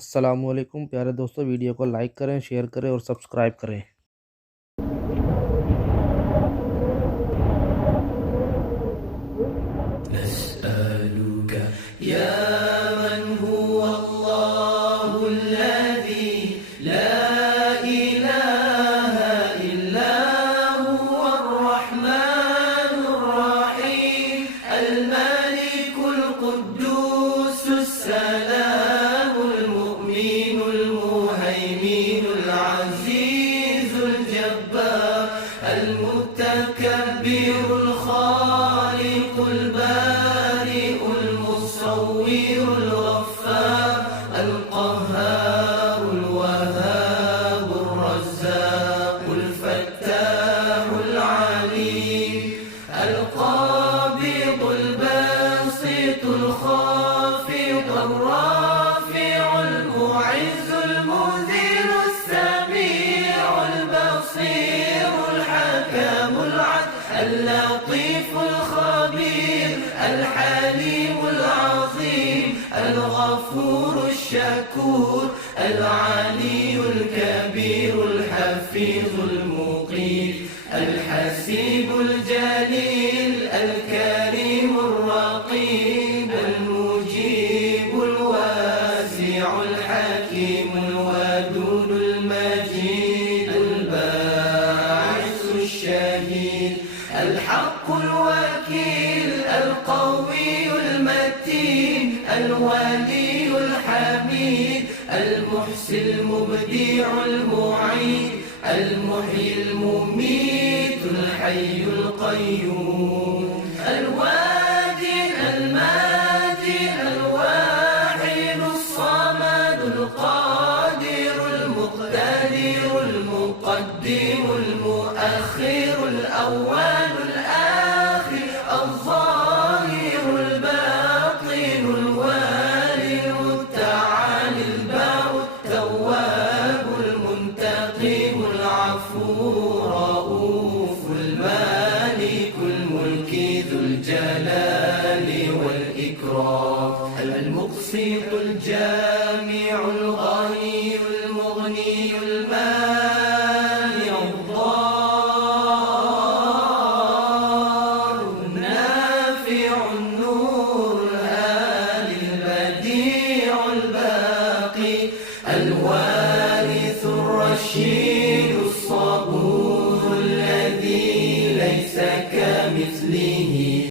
अस्सलामुअलैकुम प्यारे दोस्तों, वीडियो को लाइक करें, शेयर करें और सब्सक्राइब करें। نسألك يا من هو الله الذي لا إله إلا هو الرحمن الرحيم الملك القدوس السلام المؤمن المهيمن العزيز الجبار المتكبر الخالق البارئ المصور الغفار القهار الوهاب الرزاق الفتاح العليم القابض الباسط الخافض الرافع المعز المذل السميع البصير الحكم العدل اللطيف الخبير الحليم العظيم الغفور الشكور العلي الكبير الحفيظ المقيت الحسيب الجليل الكريم الرقيب المجيب الواسع الحكيم الودود المجيد الباعث الشهيد الحق الوكيل القوي المتين الولي الحميد المحسن المبدع المعيد المحيي المميت الحي القيوم الوادي الماجي الواحد الصمد القادر المقتدر المقدم المؤخر الأول الآخر الظاهر الباطن الوالي المتعالي البار التواب المنتقم العفو رؤوف المالك الملك ذو الجلال والإكرام المقسط الجامع